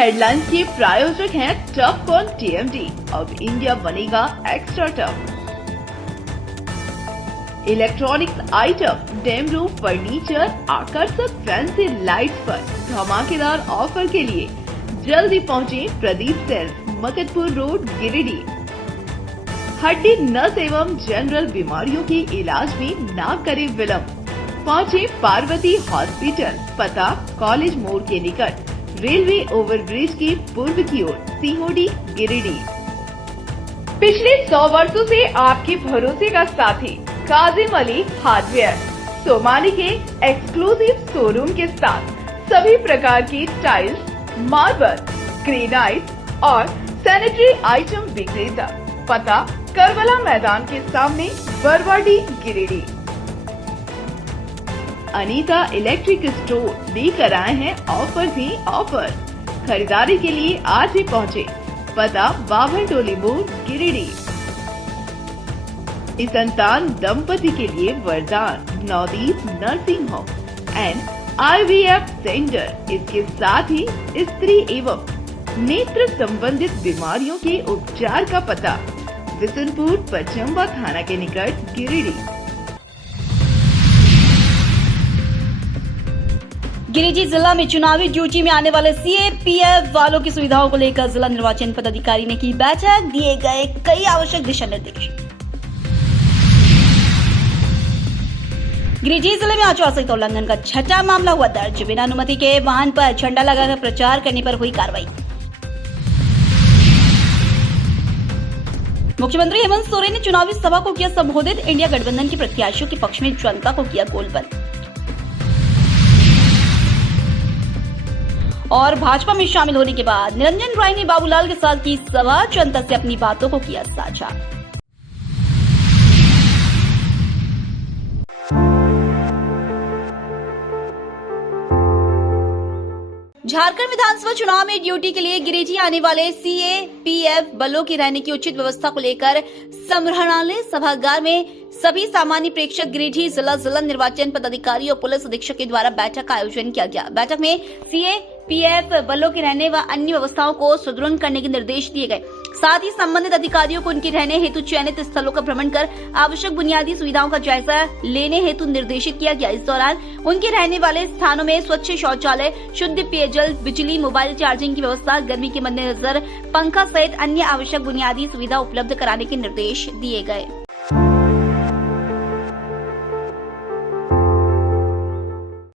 Headlines के प्रायोजक हैं टफकॉन TMT। अब इंडिया बनेगा extra tough. Electronics item, dam roof furniture, आकर्षक फैंसी लाइट्स पर धमाकेदार ऑफर के लिए जल्दी पहुंचे प्रदीप सेल्स, मकतपुर रोड, गिरिडीह। हड्डी, नस एवं जनरल बीमारियों के इलाज में ना करे विलंब। पहुंचे पार्वती हॉस्पिटल, पता कॉलेज मोड़ के निकट, रेलवे ओवरब्रिज के पूर्व की ओर, सीहोडी, गिरिडीह। पिछले 100 वर्षों से आपके भरोसे का साथी काजिम अली हार्डवेयर, सोमानी के एक्सक्लूसिव शोरूम के साथ सभी प्रकार की टाइल्स, मार्बल, ग्रेनाइट और सैनिटरी आइटम विक्रेता। पता करबला मैदान के सामने, बरवाडी, गिरिडीह। अनीता इलेक्ट्रिक स्टोर लेकर आए हैं ऑफर ही ऑफर। खरीदारी के लिए आज ही पहुंचे, पता बाभन टोली मोड़, गिरिडीह। इस संतान दंपति के लिए वरदान Navdeep nursing home and IVF centre. इसके साथ ही स्त्री एवं नेत्र संबंधित बीमारियों के उपचार का पता बिशनपुर, पचम्बा थाना के निकट, गिरिडीह। गिरिडीह जिला में चुनावी ड्यूटी में आने वाले CAPF वालों की सुविधाओं को लेकर जिला निर्वाचन पदाधिकारी ने की बैठक, दिए गए कई आवश्यक दिशा निर्देश। गिरिडीह जिले में आचार संहिता उल्लंघन का 6ठा मामला हुआ दर्ज। बिना अनुमति के वाहन पर झंडा लगाकर प्रचार करने पर हुई कार्रवाई। मुख्यमंत्री हेमंत सोरेन ने चुनावी सभा को किया संबोधित। इंडिया गठबंधन के प्रत्याशियों के पक्ष में जनता को किया गोलबंद। और भाजपा में शामिल होने के बाद निरंजन राय ने बाबूलाल के साथ की सभा, जनता से अपनी बातों को किया साझा। झारखंड विधानसभा चुनाव में ड्यूटी के लिए गिरिडीह आने वाले CAPF बलों की रहने की उचित व्यवस्था को लेकर संग्रहालय सभागार में सभी सामान्य प्रेक्षक गिरिडीह जिला निर्वाचन पदाधिकारी और पुलिस अधीक्षक के द्वारा बैठक का आयोजन किया गया। बैठक में CAPF बलों के रहने व अन्य व्यवस्थाओं को सुदृढ़ करने के निर्देश दिए गए। साथ ही संबंधित अधिकारियों को उनके रहने हेतु चयनित स्थलों का भ्रमण कर आवश्यक बुनियादी सुविधाओं का जायजा लेने हेतु निर्देशित किया गया। इस दौरान उनके रहने वाले स्थानों में स्वच्छ शौचालय, शुद्ध पेयजल, बिजली, मोबाइल चार्जिंग की व्यवस्था, गर्मी के मद्देनजर पंखा सहित अन्य आवश्यक बुनियादी सुविधा उपलब्ध कराने के निर्देश दिए गए।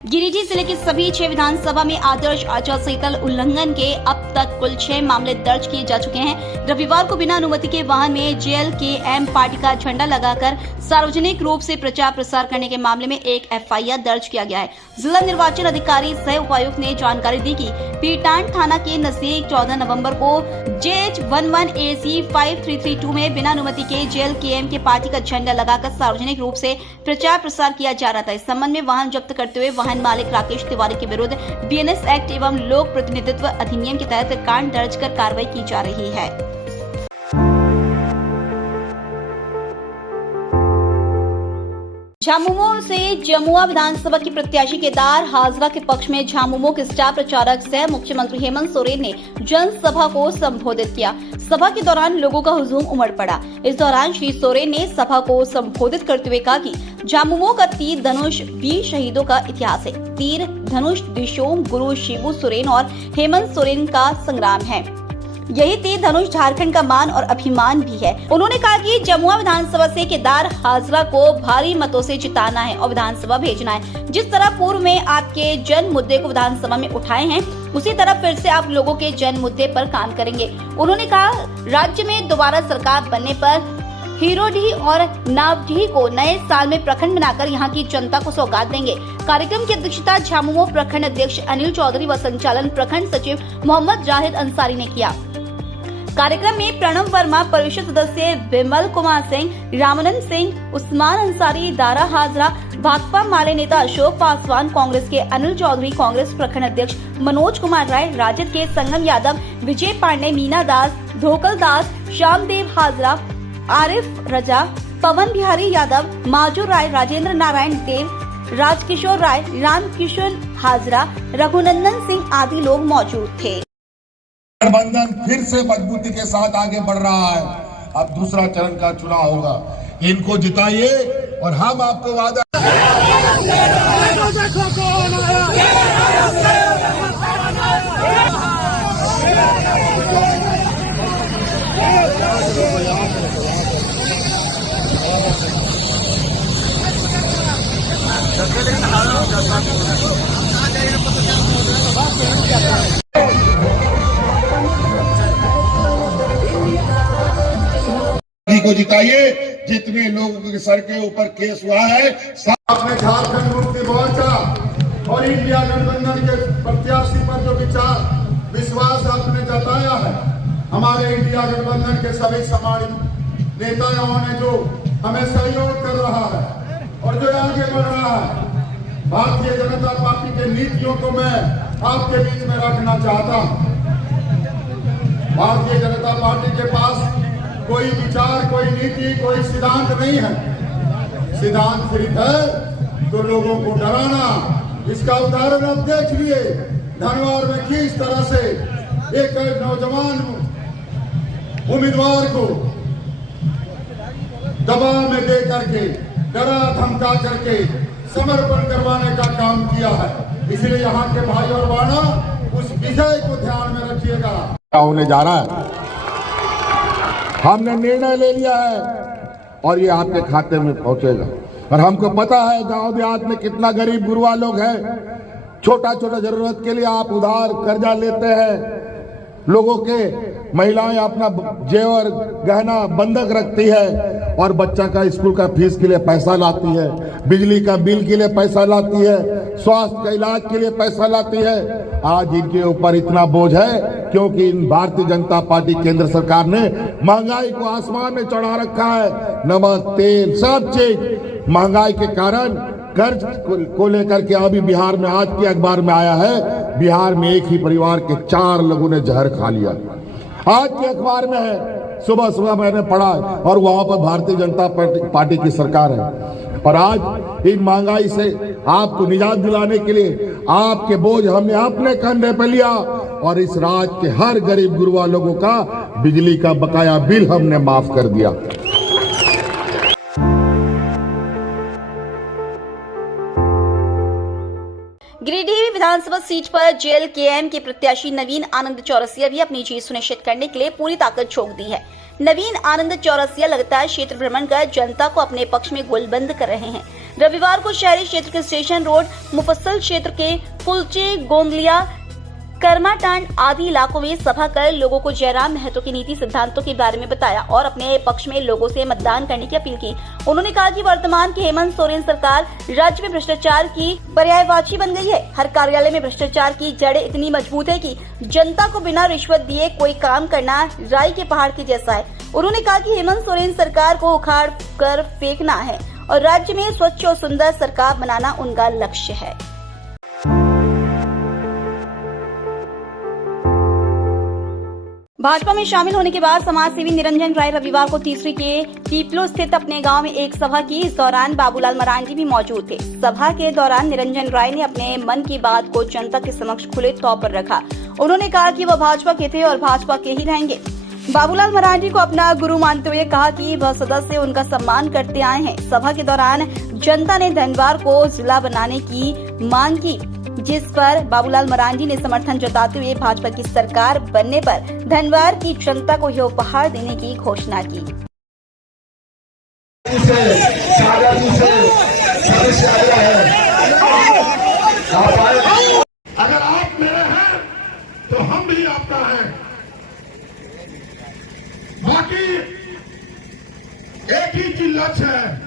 गिरिडीह जिले की सभी 6 विधानसभा में आदर्श आचार संहिता उल्लंघन के अब तक कुल 6 मामले दर्ज किए जा चुके हैं। रविवार को बिना अनुमति के वाहन में JLKM पार्टी का झंडा लगाकर सार्वजनिक रूप से प्रचार प्रसार करने के मामले में एक FIR दर्ज किया गया है। जिला निर्वाचन अधिकारी सह उपायुक्त ने जानकारी दी कि पीटान थाना के नजदीक 14 नवंबर को JH11AC 5332 में बिना अनुमति के JLKM के पार्टी का झंडा लगाकर सार्वजनिक रूप से प्रचार प्रसार किया जा रहा था। इस संबंध में वाहन जब्त करते हुए वाहन मालिक राकेश तिवारी के विरुद्ध BNS एक्ट एवं लोक प्रतिनिधित्व अधिनियम के तहत कांड दर्ज कर कार्रवाई की जा रही है। झामुमो से जमुआ विधानसभा की प्रत्याशी केदार हाजरा के पक्ष में झामुमो के स्टार प्रचारक सह मुख्यमंत्री हेमंत सोरेन ने जनसभा को संबोधित किया। सभा के दौरान लोगों का हुजूम उमड़ पड़ा। इस दौरान श्री सोरेन ने सभा को संबोधित करते हुए कहा कि झामुमो का तीर धनुष 20 शहीदों का इतिहास है। तीर धनुष दिशों गुरु शिबू सोरेन और हेमंत सोरेन का संग्राम है। यही तीर धनुष झारखंड का मान और अभिमान भी है। उन्होंने कहा कि जमुआ विधानसभा से केदार हाजरा को भारी मतों से जिताना है और विधानसभा भेजना है। जिस तरह पूर्व में आपके जन मुद्दे को विधानसभा में उठाए हैं, उसी तरह फिर से आप लोगों के जन मुद्दे पर काम करेंगे। उन्होंने कहा राज्य में दोबारा सरकार बनने पर हीरोडीह और नावडीह को नए साल में प्रखंड बनाकर यहाँ की जनता को सौगात देंगे। कार्यक्रम की अध्यक्षता झामुमो प्रखंड अध्यक्ष अनिल चौधरी व संचालन प्रखंड सचिव मोहम्मद जाहिद अंसारी ने किया। कार्यक्रम में प्रणव वर्मा, परिषद सदस्य विमल कुमार सिंह, रामानंद सिंह, उस्मान अंसारी, दारा हाजरा, भाकपा माले नेता अशोक पासवान, कांग्रेस के अनिल चौधरी, कांग्रेस प्रखंड अध्यक्ष मनोज कुमार राय, राजद के संगम यादव, विजय पांडे, मीना दास, धोकल दास, श्यामदेव हाजरा, आरिफ रजा, पवन बिहारी यादव, माजू राय, राजेंद्र नारायण देव, राजकिशोर राय, रामकिशन हाजरा, रघुनंदन सिंह आदि लोग मौजूद थे। गठबंधन फिर से मजबूती के साथ आगे बढ़ रहा है। अब दूसरा चरण का चुनाव होगा, इनको जिताइए और हम आपको वादा को जिताइए। जितने लोगों के सर के ऊपर केस हुआ है, आपने झारखंड मुक्ति मोर्चा और इंडिया गठबंधन के प्रत्याशी पर जो विश्वास आपने जताया है, हमारे इंडिया गठबंधन के सभी सम्मानित नेताओं ने जो हमें सहयोग कर रहा है और जो आगे बढ़ रहा है, भारतीय जनता पार्टी के नीतियों को मैं आपके बीच में रखना चाहता हूं। भारतीय जनता पार्टी के पास कोई विचार, कोई नीति, कोई सिद्धांत नहीं है। सिद्धांत सिर्फ है तो लोगों को डराना। इसका उदाहरण आप देख लिए धनवार में किस तरह से एक नौजवान उम्मीदवार को दबाव में दे करके, डरा धमका करके समर्पण करवाने का काम किया है। इसलिए यहाँ के भाई और बहनों, उस विजय को ध्यान में रखिएगा। होने जा रहा है, हमने निर्णय ले लिया है और ये आपके खाते में पहुंचेगा। और हमको पता है गांव देहात में कितना गरीब गुरुआ लोग हैं। छोटा छोटा जरूरत के लिए आप उधार कर्जा लेते हैं। लोगों के महिलाएं अपना जेवर गहना बंधक रखती है और बच्चा का स्कूल का फीस के लिए पैसा लाती है, बिजली का बिल के लिए पैसा लाती है, स्वास्थ्य का इलाज के लिए पैसा लाती है। आज इनके ऊपर इतना बोझ है क्योंकि इन भारतीय जनता पार्टी केंद्र सरकार ने महंगाई को आसमान में चढ़ा रखा है। नमक, तेल, सब चीज महंगाई के कारण कर्ज को लेकर के अभी बिहार में आज के अखबार में आया है, बिहार में एक ही परिवार के 4 लोगों ने जहर खा लिया। आज के अखबार में है, सुबह सुबह मैंने पढ़ा और वहां पर भारतीय जनता पार्टी की सरकार है। और आज इन महंगाई से आपको निजात दिलाने के लिए आपके बोझ हमने अपने कंधे पे लिया और इस राज्य के हर गरीब गुरुआ लोगों का बिजली का बकाया बिल हमने माफ कर दिया। गिरिडीह विधानसभा सीट पर जेएलकेएम के प्रत्याशी नवीन आनंद चौरसिया भी अपनी जीत सुनिश्चित करने के लिए पूरी ताकत झोंक दी है। नवीन आनंद चौरसिया लगातार क्षेत्र भ्रमण कर जनता को अपने पक्ष में गोलबंद कर रहे हैं। रविवार को शहरी क्षेत्र के स्टेशन रोड, मुफस्सल क्षेत्र के फुलचे, गोंदलिया, कर्माटांड आदि इलाकों में सभा कर लोगों को जयराम महतो की नीति सिद्धांतों के बारे में बताया और अपने पक्ष में लोगों से मतदान करने की अपील की। उन्होंने कहा कि वर्तमान की हेमंत सोरेन सरकार राज्य में भ्रष्टाचार की पर्यायवाची बन गई है। हर कार्यालय में भ्रष्टाचार की जड़ें इतनी मजबूत है कि जनता को बिना रिश्वत दिए कोई काम करना राई के पहाड़ के जैसा है। उन्होंने कहा कि हेमंत सोरेन सरकार को उखाड़ कर फेंकना है और राज्य में स्वच्छ और सुंदर सरकार बनाना उनका लक्ष्य है। भाजपा में शामिल होने के बाद समाजसेवी निरंजन राय रविवार को तीसरी के पीपलो स्थित अपने गांव में एक सभा की। इस दौरान बाबूलाल मरांडी भी मौजूद थे। सभा के दौरान निरंजन राय ने अपने मन की बात को जनता के समक्ष खुले तौर पर रखा। उन्होंने कहा कि वह भाजपा के थे और भाजपा के ही रहेंगे। बाबूलाल मरांडी को अपना गुरु मानते हुए कहा कि वह सदस्य उनका सम्मान करते आए हैं। सभा के दौरान जनता ने धनवार को जिला बनाने की मांग की, जिस पर बाबूलाल मरांडी ने समर्थन जताते हुए भाजपा की सरकार बनने पर धनवार की जनता को यह उपहार देने की घोषणा की। अगर आप मेरे हैं तो हम भी आपका है। बाकी एक ही चीज लक्ष्य है,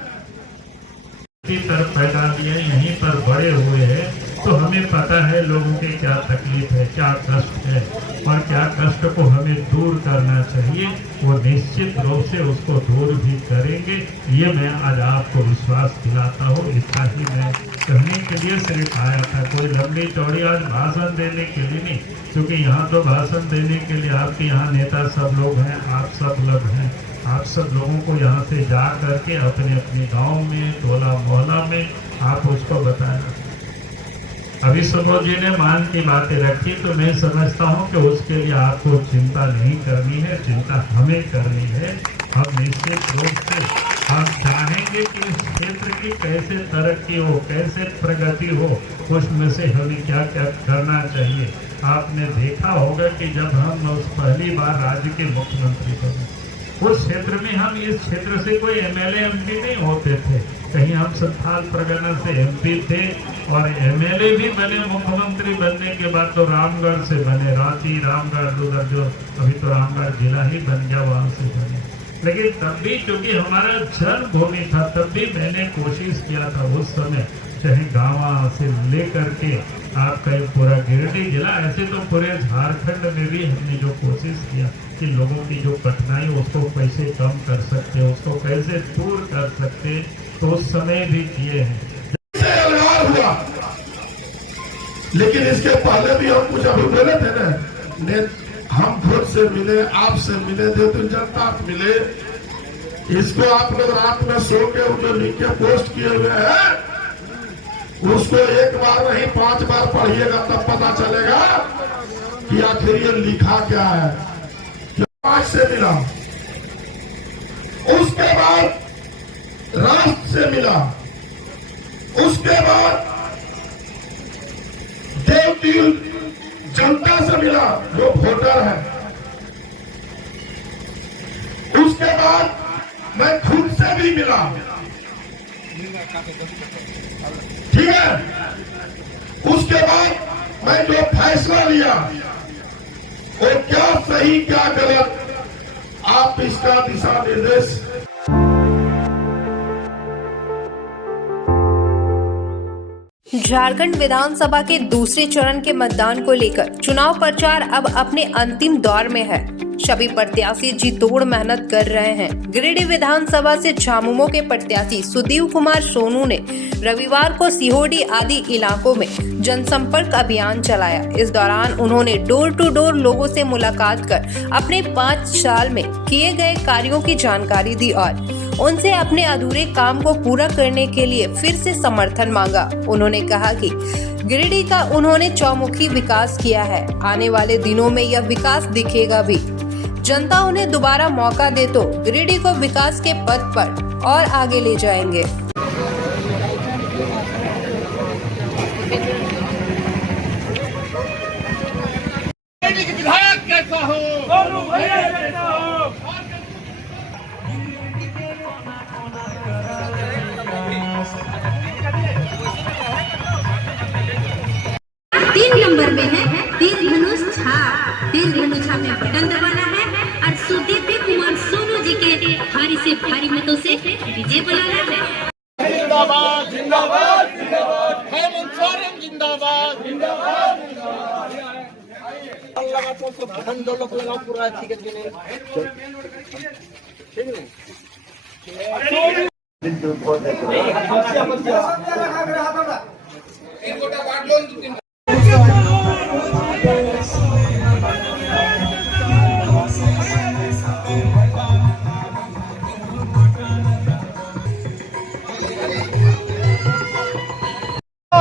तरफ फैला दिया, यहीं पर बड़े हुए हैं तो हमें पता है लोगों के क्या तकलीफ है, क्या कष्ट है और क्या कष्ट को हमें दूर करना चाहिए। वो निश्चित रूप से उसको दूर भी करेंगे, ये मैं आज आपको विश्वास दिलाता हूँ। इतना ही मैं कहने के लिए सिर्फ आया था, कोई लंबी चौड़ी आज भाषण देने के लिए नहीं, क्योंकि यहाँ तो भाषण देने के लिए आपके यहाँ नेता सब लोग हैं, आप सब लोग हैं। आप सब लोगों को यहाँ से जा करके अपने अपने गांव में, टोला मोहल्ला में आप उसको बताना। अभी अभी सुबोध जी ने मान की बातें रखी, तो मैं समझता हूँ कि उसके लिए आपको चिंता नहीं करनी है, चिंता हमें करनी है। हम निश्चित रूप से हम चाहेंगे कि इस क्षेत्र की कैसे तरक्की हो, कैसे प्रगति हो, उसमें से हमें क्या क्या करना चाहिए। आपने देखा होगा कि जब हम पहली बार राज्य के मुख्यमंत्री बने, उस क्षेत्र में हम इस क्षेत्र से कोई एमएलए एमपी नहीं होते थे, कहीं हम संथाल परगना से एमपी थे और एमएलए भी बने। मुख्यमंत्री बनने के बाद तो रामगढ़ से बने, रांची रामगढ़ उधर जो अभी तो रामगढ़ जिला ही बन गया, वहां से बने। लेकिन तब भी क्योंकि हमारा जन्मभूमि था, तब भी मैंने कोशिश किया था उस समय, चाहे गाँव से लेकर के आपका पूरा गिरिडीह जिला, ऐसे तो पूरे झारखंड में भी हमने जो कोशिश किया कि लोगों की जो कठिनाई उसको कैसे कम कर सकते, उसको कैसे दूर कर सकते, तो उस समय भी किए हैं। हुआ, लेकिन इसके पहले भी हम कुछ अभी बोले थे ना, हम खुद से मिले, आपसे मिले थे, तो जनता मिले। इसको आप लोग रात में सो के उनको लिख के पोस्ट किए हुए हैं, उसको एक बार नहीं 5 बार पढ़िएगा, तब पता चलेगा कि आखिर ये लिखा क्या है। आज से मिला, उसके बाद राष्ट्र से मिला, उसके बाद देवदिल जनता से मिला जो वोटर है, उसके बाद मैं खुद से भी मिला, ठीक है। उसके बाद मैं जो फैसला लिया और क्या सही क्या गलत, आप इसका दिशा निर्देश झारखंड विधानसभा के दूसरे चरण के मतदान को लेकर चुनाव प्रचार अब अपने अंतिम दौर में है। सभी प्रत्याशी जी तोड़ मेहनत कर रहे हैं। गिरिडीह विधानसभा से झामुमो के प्रत्याशी सुदीव कुमार सोनू ने रविवार को सिहोडी आदि इलाकों में जनसंपर्क अभियान चलाया। इस दौरान उन्होंने डोर टू डोर लोगों से मुलाकात कर अपने 5 साल में किए गए कार्यों की जानकारी दी और उनसे अपने अधूरे काम को पूरा करने के लिए फिर से समर्थन मांगा। उन्होंने कहा कि गिरिडीह का उन्होंने चौमुखी विकास किया है, आने वाले दिनों में यह विकास दिखेगा भी। जनता उन्हें दोबारा मौका दे तो गिरिडीह को विकास के पथ पर और आगे ले जाएंगे। विधायक कैसा हो, कैसा हो। 3 नंबर में है तीर धनुष छाप। तीर धनुष छाप में बटन दबाना है और सुदीप कुमार सोनू जी के भारी से भारी मतों से विजय बनाना है। जिंदाबाद जिंदाबाद जिंदाबाद, हेमंत सोरेन जिंदाबाद जिंदाबाद जिंदाबाद। लगा तो बटन दो लोग लगाओ पूरा, ठीक है कि नहीं? ठीक है।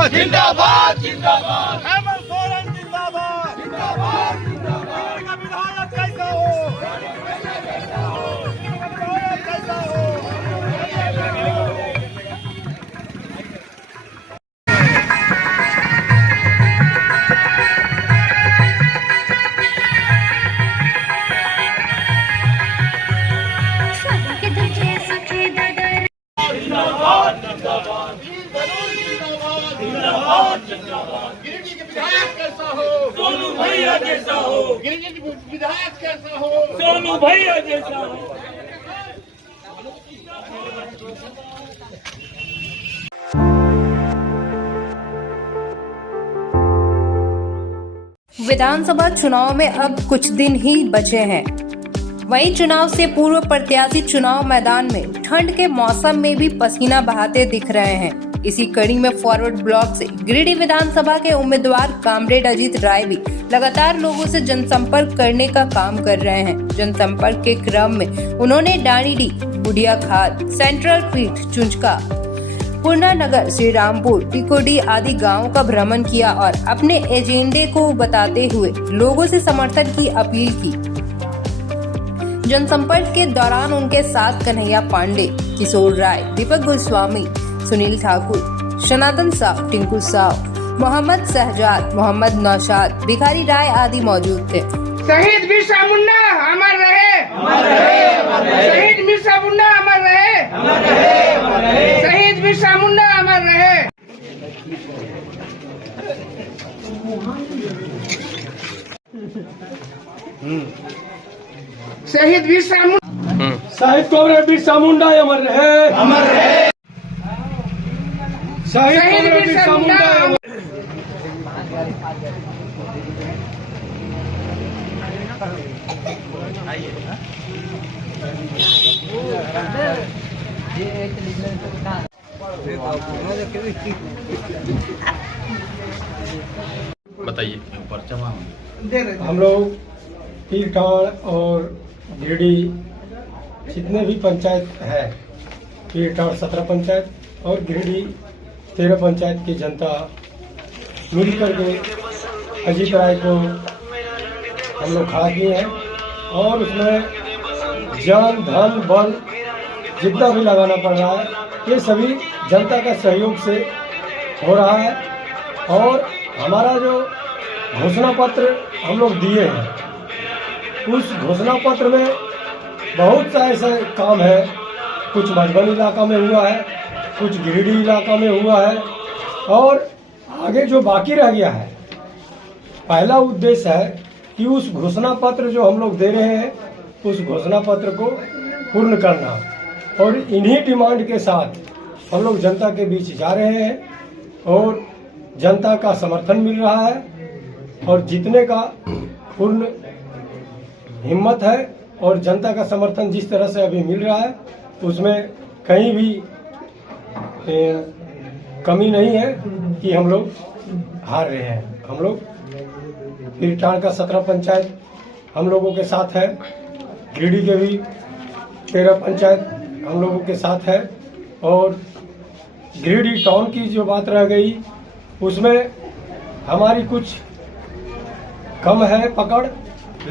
जिंदाबाद जिंदाबाद, हेमंत सोरेन जिंदाबाद जिंदाबाद जिंदाबाद। विधायक कैसा हो, विधायक कैसा हो। गिरिडीह के विधायक कैसा हो, सोनू भैया जैसा हो। गिरिडीह के विधायक कैसा हो, सोनू भैया जैसा हो। विधानसभा चुनाव में अब कुछ दिन ही बचे हैं। वहीं चुनाव से पूर्व प्रत्याशी चुनाव मैदान में ठंड के मौसम में भी पसीना बहाते दिख रहे हैं। इसी कड़ी में फॉरवर्ड ब्लॉक से गिरिडीह विधानसभा के उम्मीदवार कामरेड अजीत राय भी लगातार लोगों से जनसंपर्क करने का काम कर रहे हैं। जनसंपर्क के क्रम में उन्होंने डाणीडीह, बुढ़िया खाल, सेंट्रल फील्ड, चुंचका, पूर्णा नगर, श्री रामपुर, टिकोडी आदि गांवों का भ्रमण किया और अपने एजेंडे को बताते हुए लोगों से समर्थन की अपील की। जनसंपर्क के दौरान उनके साथ कन्हैया पांडे, किशोर राय, दीपक गोस्वामी, सुनील ठाकुर, सनातन साव, टिंकू साव, मोहम्मद शहजाद, मोहम्मद नौशाद, भिखारी राय आदि मौजूद थे। शहीद बिरसा मुंडा अमर रहे, शहीद बिरसा मुंडा अमर रहे, शहीद बिरसा मुंडा अमर रहे। शहीद बिरसा मुंडा, शहीद कॉमरेड बिरसा मुंडा अमर रहे, शहीद बिरसा मुंडा। बताइए। हम लोग पीरटाड़ और गिरिडीह जितने भी पंचायत है, पीरटाड़ 17 पंचायत और गिरिडीह 13 पंचायत की जनता मिलकर के अजीत राय को हम लोग खड़ा किए हैं और उसमें जान धन बल जितना भी लगाना पड़ रहा है ये सभी जनता का सहयोग से हो रहा है। और हमारा जो घोषणा पत्र हम लोग दिए हैं उस घोषणा पत्र में बहुत सा ऐसा काम है, कुछ मधुबनी इलाका में हुआ है, कुछ गिरिडीह इलाका में हुआ है और आगे जो बाकी रह गया है। पहला उद्देश्य है कि उस घोषणा पत्र जो हम लोग दे रहे हैं उस घोषणा पत्र को पूर्ण करना और इन्हीं डिमांड के साथ हम लोग जनता के बीच जा रहे हैं और जनता का समर्थन मिल रहा है और जीतने का पूर्ण हिम्मत है और जनता का समर्थन जिस तरह से अभी मिल रहा है उसमें कहीं भी कमी नहीं है कि हम लोग हार रहे हैं। हम लोग पीरटाड़ का 17 पंचायत हम लोगों के साथ है, गिरिडीह के भी 13 पंचायत हम लोगों के साथ है और गिरिडीह टाउन की जो बात रह गई उसमें हमारी कुछ कम है पकड़,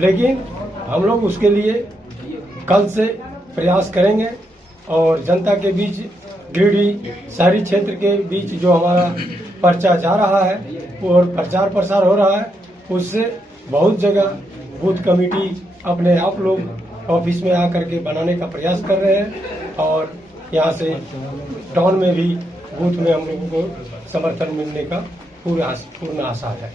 लेकिन हम लोग उसके लिए कल से प्रयास करेंगे और जनता के बीच गिरिडीह शहरी क्षेत्र के बीच जो हमारा पर्चा जा रहा है और प्रचार प्रसार हो रहा है उससे बहुत जगह बूथ कमेटी अपने आप लोग ऑफिस में आकर के बनाने का प्रयास कर रहे हैं और यहाँ से टाउन में भी बूथ में हम लोगों को समर्थन मिलने का पूर्ण आशा है।